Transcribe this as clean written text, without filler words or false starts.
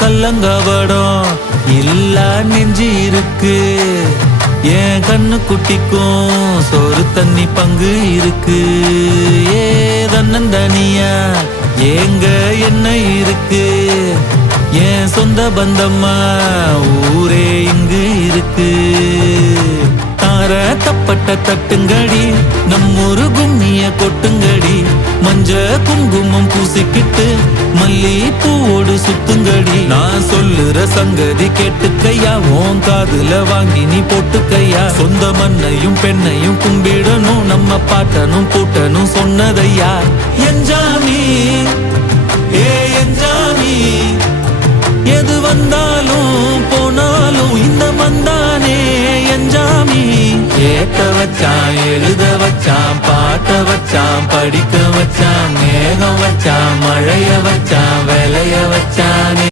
கல்லங்கவடம் இல்லா நெஞ்சு இருக்கு. என் கண்ணு குட்டிக்கும் சோறு தண்ணி பங்கு இருக்கு. ஏ தன்னந்தனியா ஏங்க என்ன இருக்கு. என் சொந்த பந்தம்மா ஊரே இங்கு இருக்கு. தார தப்பட்ட தட்டுங்கடி நம்மொரு கும்மிய கொட்டுங்கடி. மஞ்ச குங்குமம் பூசிக்கிட்டு மல்லி பூவோடு சுத்துங்கடி. நான் சொல்லுற சங்கதி கேட்டுக்கையா, உன் காதுல வாங்கி நீ போட்டுக்கையா. சொந்த மண்ணையும் பெண்ணையும் கும்பிடணும், நம்ம பாட்டனும் பூட்டனும் சொன்னதையா. என்ஜாமி ஏ என்ஜாமி, எது வந்தாலும் போனாலும் இந்த மந்தானே என்ஜாமி. ஏத்த வச்சான் எழுத வச்சான் பாட்ட வச்சான் படிக்க வச்சான் மேகம் வச்சான் மழைய வச்சான் விளைய வச்சானே.